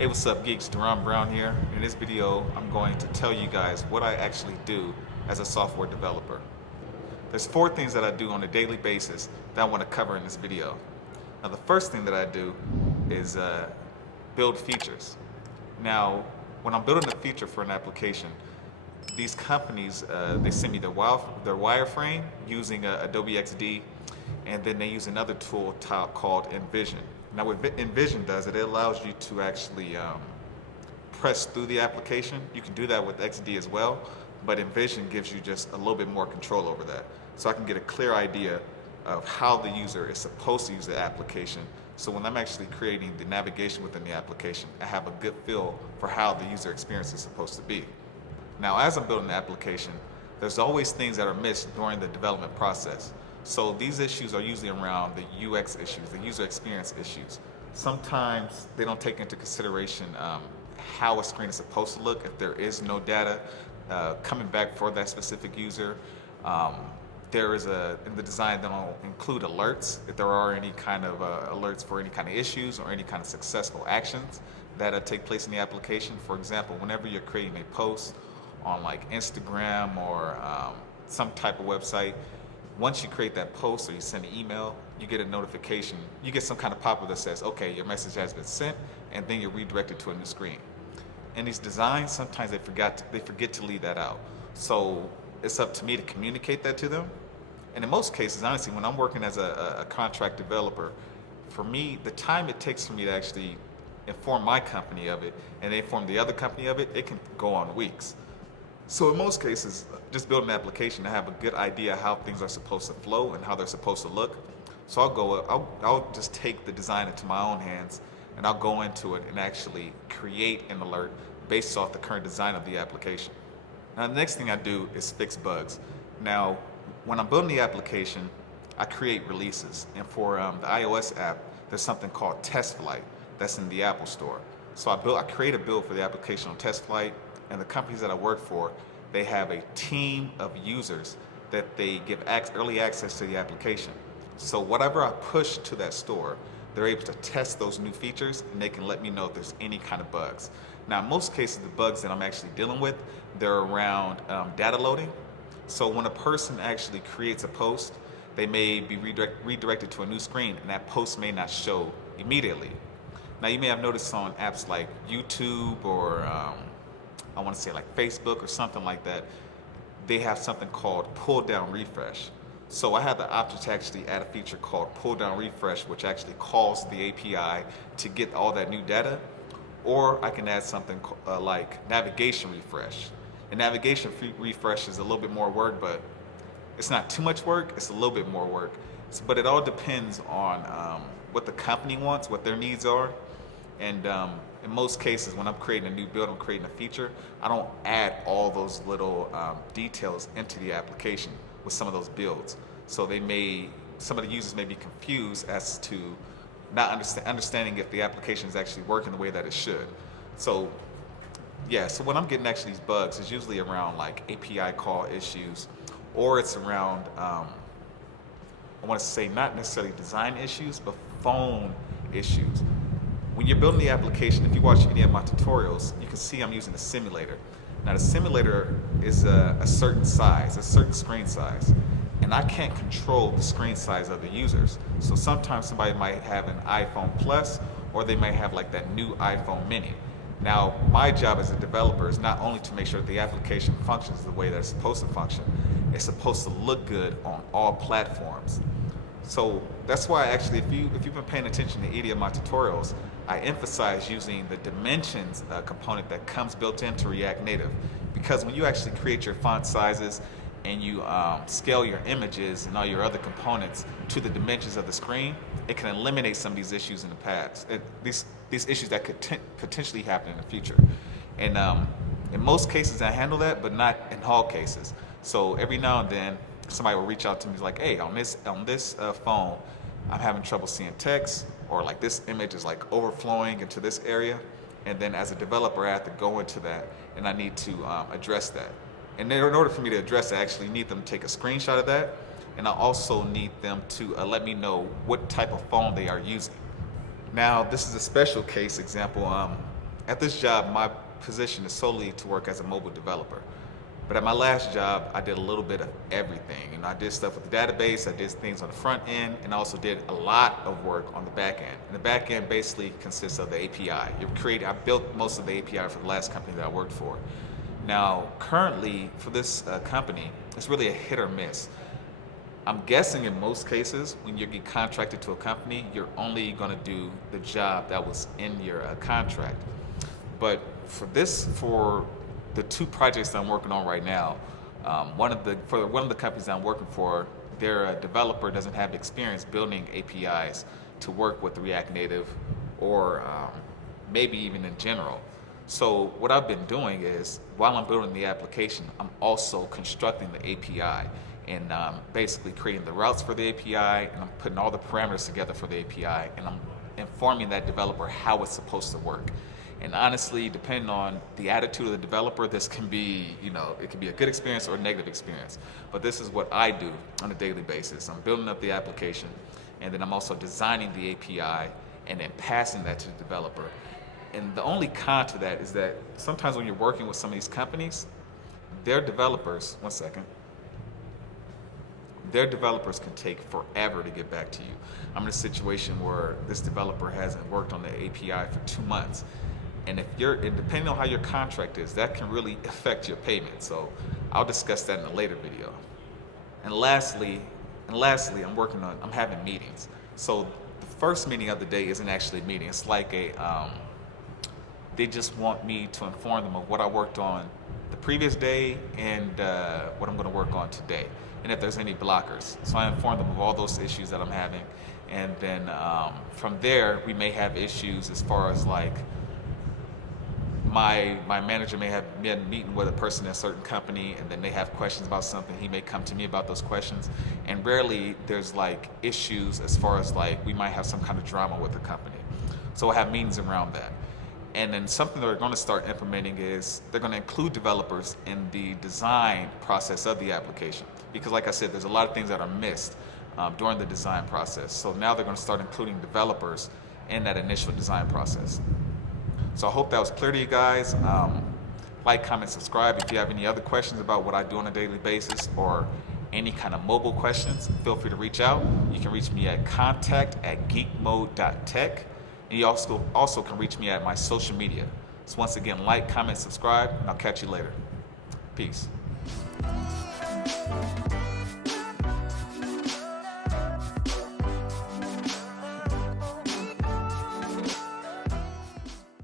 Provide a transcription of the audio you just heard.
Hey, what's up, geeks? Darron Brown here. In this video, I'm going to tell you guys what I actually do as a software developer. There's 4 things that I do on a daily basis that I want to cover in this video. Now, the first thing that I do is build features. Now, when I'm building a feature for an application, these companies, they send me their wireframe using Adobe XD, and then they use another tool called Envision. Now what Envision does, it allows you to actually press through the application. You can do that with XD as well, but Envision gives you just a little bit more control over that. So I can get a clear idea of how the user is supposed to use the application. So when I'm actually creating the navigation within the application, I have a good feel for how the user experience is supposed to be. Now, as I'm building the application, there's always things that are missed during the development process. So these issues are usually around the UX issues, the user experience issues. Sometimes they don't take into consideration how a screen is supposed to look if there is no data coming back for that specific user. There is in the design, they'll include alerts if there are any kind of alerts for any kind of issues or any kind of successful actions that take place in the application. For example, whenever you're creating a post on like Instagram or some type of website, once you create that post or you send an email, you get a notification, you get some kind of pop-up that says, okay, your message has been sent, and then you're redirected to a new screen. In these designs, sometimes they forget to leave that out. So it's up to me to communicate that to them. And in most cases, honestly, when I'm working as a contract developer, for me, the time it takes for me to actually inform my company of it and they inform the other company of it, it can go on weeks. So in most cases, just building an application, I have a good idea how things are supposed to flow and how they're supposed to look. So I'll just take the design into my own hands and I'll go into it and actually create an alert based off the current design of the application. Now, the next thing I do is fix bugs. Now, when I'm building the application, I create releases. And for the iOS app, there's something called Test Flight that's in the Apple Store. So I create a build for the application on Test Flight, and the companies that I work for, they have a team of users that they give early access to the application. So whatever I push to that store, they're able to test those new features and they can let me know if there's any kind of bugs. Now, in most cases, the bugs that I'm actually dealing with, they're around data loading. So when a person actually creates a post, they may be redirected to a new screen and that post may not show immediately. Now, you may have noticed on apps like YouTube or I want to say like Facebook or something like that, they have something called pull down refresh. So I have the option to actually add a feature called pull down refresh, which actually calls the API to get all that new data. Or I can add something like navigation refresh. And navigation refresh is a little bit more work, but it's not too much work, it's a little bit more work. But it all depends on what the company wants, what their needs are. And in most cases, when I'm creating a new build, I'm creating a feature, I don't add all those little details into the application with some of those builds. So some of the users may be confused as to not understanding if the application is actually working the way that it should. So yeah, so when I'm getting actually these bugs, it's usually around like API call issues, or it's around, I want to say not necessarily design issues, but phone issues. When you're building the application, if you watch any of my tutorials, you can see I'm using a simulator. Now the simulator is a certain size, a certain screen size, and I can't control the screen size of the users. So sometimes somebody might have an iPhone Plus, or they might have like that new iPhone Mini. Now, my job as a developer is not only to make sure that the application functions the way that it's supposed to function, it's supposed to look good on all platforms. So that's why actually, if you've been paying attention to any of my tutorials, I emphasize using the dimensions component that comes built into React Native. Because when you actually create your font sizes and you scale your images and all your other components to the dimensions of the screen, it can eliminate some of these issues in the past. These issues that could potentially happen in the future. And in most cases I handle that, but not in all cases. So every now and then somebody will reach out to me like, hey, on this phone, I'm having trouble seeing text, or like this image is like overflowing into this area. And then as a developer, I have to go into that and I need to address that. And in order for me to address it, I actually need them to take a screenshot of that. And I also need them to let me know what type of phone they are using. Now, this is a special case example. At this job, my position is solely to work as a mobile developer. But at my last job, I did a little bit of everything. I did stuff with the database, I did things on the front end, and I also did a lot of work on the back end. And the back end basically consists of the API. I built most of the API for the last company that I worked for. Now, currently, for this company, it's really a hit or miss. I'm guessing in most cases, when you get contracted to a company, you're only going to do the job that was in your contract. But for the two projects that I'm working on right now, one of the companies that I'm working for, their developer doesn't have experience building APIs to work with React Native or maybe even in general. So what I've been doing is, while I'm building the application, I'm also constructing the API and basically creating the routes for the API, and I'm putting all the parameters together for the API, and I'm informing that developer how it's supposed to work. And honestly, depending on the attitude of the developer, this can be, it can be a good experience or a negative experience. But this is what I do on a daily basis. I'm building up the application, and then I'm also designing the API and then passing that to the developer. And the only con to that is that sometimes when you're working with some of these companies, their developers can take forever to get back to you. I'm in a situation where this developer hasn't worked on the API for 2 months. And depending on how your contract is, that can really affect your payment. So I'll discuss that in a later video. And lastly, I'm having meetings. So the first meeting of the day isn't actually a meeting. It's like they just want me to inform them of what I worked on the previous day and what I'm going to work on today, and if there's any blockers. So I inform them of all those issues that I'm having, and then from there we may have issues as far as like my manager may have been meeting with a person in a certain company, and then they have questions about something. He may come to me about those questions, and rarely there's like issues as far as like we might have some kind of drama with the company. So I have meetings around that. And then something they're going to start implementing is they're going to include developers in the design process of the application. Because like I said, there's a lot of things that are missed during the design process. So now they're going to start including developers in that initial design process. So I hope that was clear to you guys. Like, comment, subscribe. If you have any other questions about what I do on a daily basis or any kind of mobile questions, feel free to reach out. You can reach me at contact@geekmode.tech. And you also can reach me at my social media. So once again, like, comment, subscribe, and I'll catch you later. Peace.